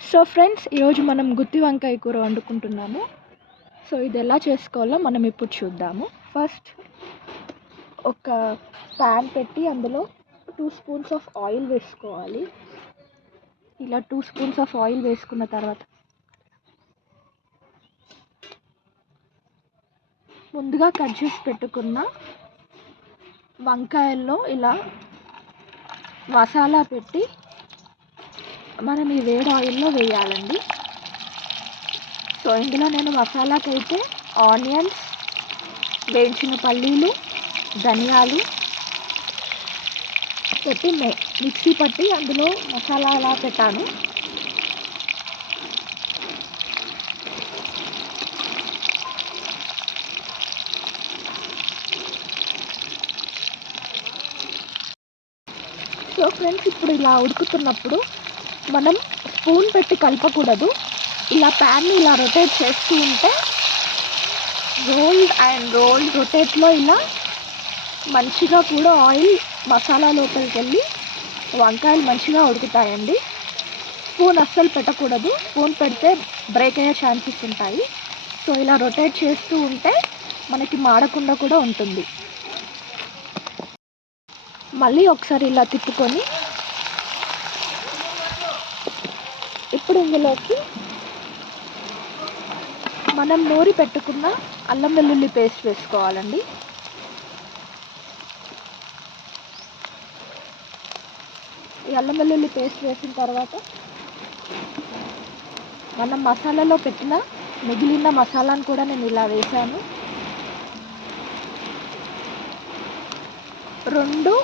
So friends ఈరోజు మనం గుత్తి వంకాయ కూర వండుకుంటున్నాము. సో ఇది ఎలా చేసుకోవాలో మనం ఇప్పుడు చూద్దాము. ఫస్ట్ ఒక ప్యాన్ పెట్టి అందులో టూ స్పూన్స్ ఆఫ్ ఆయిల్ వేసుకోవాలి. ఇలా టూ స్పూన్స్ ఆఫ్ ఆయిల్ వేసుకున్న తర్వాత ముందుగా కట్ చేసి పెట్టుకున్న వంకాయల్లో ఇలా మసాలా పెట్టి మనం ఈ వేడి ఆయిల్లో వేయాలండి. సో ఇందులో నేను మసాలాకి అయితే ఆనియన్స్ వేయించిన పల్లీలు ధనియాలు పెట్టి మిక్సీ పట్టి అందులో మసాలా అలా పెట్టాను. సో ఫ్రెండ్స్ ఇప్పుడు ఇలా ఉడుకుతున్నప్పుడు మనం స్పూన్ పెట్టి కలపకూడదు. ఇలా ప్యాన్ని ఇలా రొటేట్ చేస్తూ ఉంటే రోల్డ్ అండ్ రోల్డ్ రొటేట్లో ఇలా మంచిగా కూడా ఆయిల్ మసాలా లోపలికి వెళ్ళి వంకాయలు మంచిగా ఉడుకుతాయండి. స్పూన్ అస్సలు పెట్టకూడదు. స్పూన్ పెడితే బ్రేక్ అయ్యే ఛాన్సెస్ ఉంటాయి. సో ఇలా రొటేట్ చేస్తూ ఉంటే మనకి మాడకుండా కూడా ఉంటుంది. మళ్ళీ ఒకసారి ఇలా తిప్పుకొని ఇప్పుడు ఇందులోకి మనం నూరి పెట్టుకున్న అల్లం వెల్లుల్లి పేస్ట్ వేసుకోవాలండి. ఈ అల్లం వెల్లుల్లి పేస్ట్ వేసిన తర్వాత మనం మసాలాలో పెట్టిన మిగిలిన మసాలాను కూడా నేను ఇలా వేసాను రెండు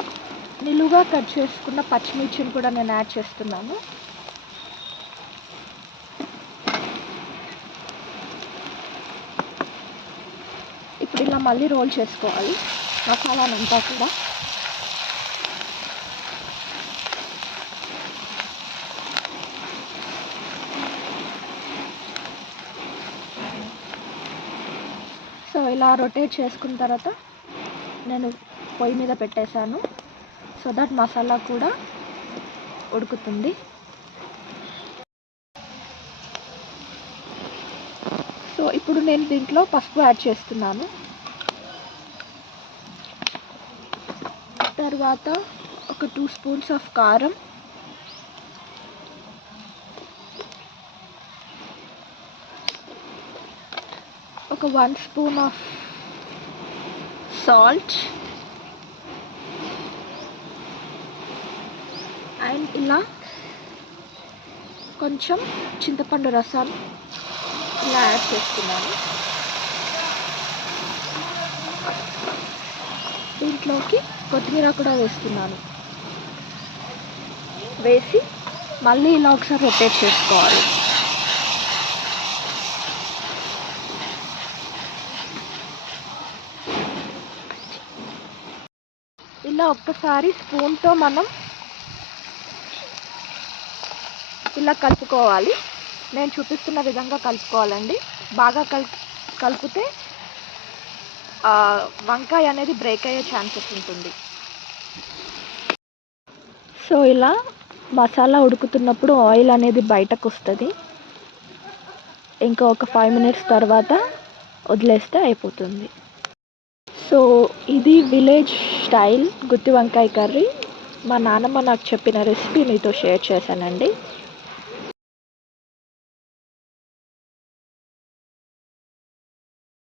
నిలువుగా కట్ చేసుకున్న పచ్చిమిర్చిని కూడా నేను యాడ్ చేస్తున్నాను. ఇలా మళ్ళీ రోల్ చేసుకోవాలి. మసాలానంతా కూడా. సో ఇలా రొటేట్ చేసుకున్న తర్వాత నేను పొయ్యి మీద పెట్టేశాను. సో దట్ మసాలా కూడా ఉడుకుతుంది. సో ఇప్పుడు నేను దీంట్లో పసుపు యాడ్ చేస్తున్నాను. తర్వాత ఒక టూ స్పూన్స్ ఆఫ్ కారం. ఒక one spoon of salt. And ఇలా కొంచెం చింతపండు రసం ఇలా యాడ్ చేస్తున్నాను దీంట్లోకి కొత్తిమీర కూడా వేస్తున్నాను. వేసి మళ్ళీ ఇలా ఒకసారి రొటేట్ చేసుకోవాలి. ఇలా ఒక్కసారి స్పూన్తో మనం ఇలా కలుపుకోవాలి. నేను చూపిస్తున్న విధంగా కలుపుకోవాలండి. బాగా కల్ కలిపితే వంకాయ అనేది బ్రేక్ అయ్యే ఛాన్సెస్ ఉంటుంది. సో ఇలా మసాలా ఉడుకుతున్నప్పుడు ఆయిల్ అనేది బయటకు వస్తుంది ఇంకా ఒక ఫైవ్ మినిట్స్ తర్వాత వదిలేస్తే అయిపోతుంది. సో ఇది విలేజ్ స్టైల్ గుత్తి వంకాయ కర్రీ. మా నాన్నమ్మ నాకు చెప్పిన రెసిపీ మీతో షేర్ చేశానండి.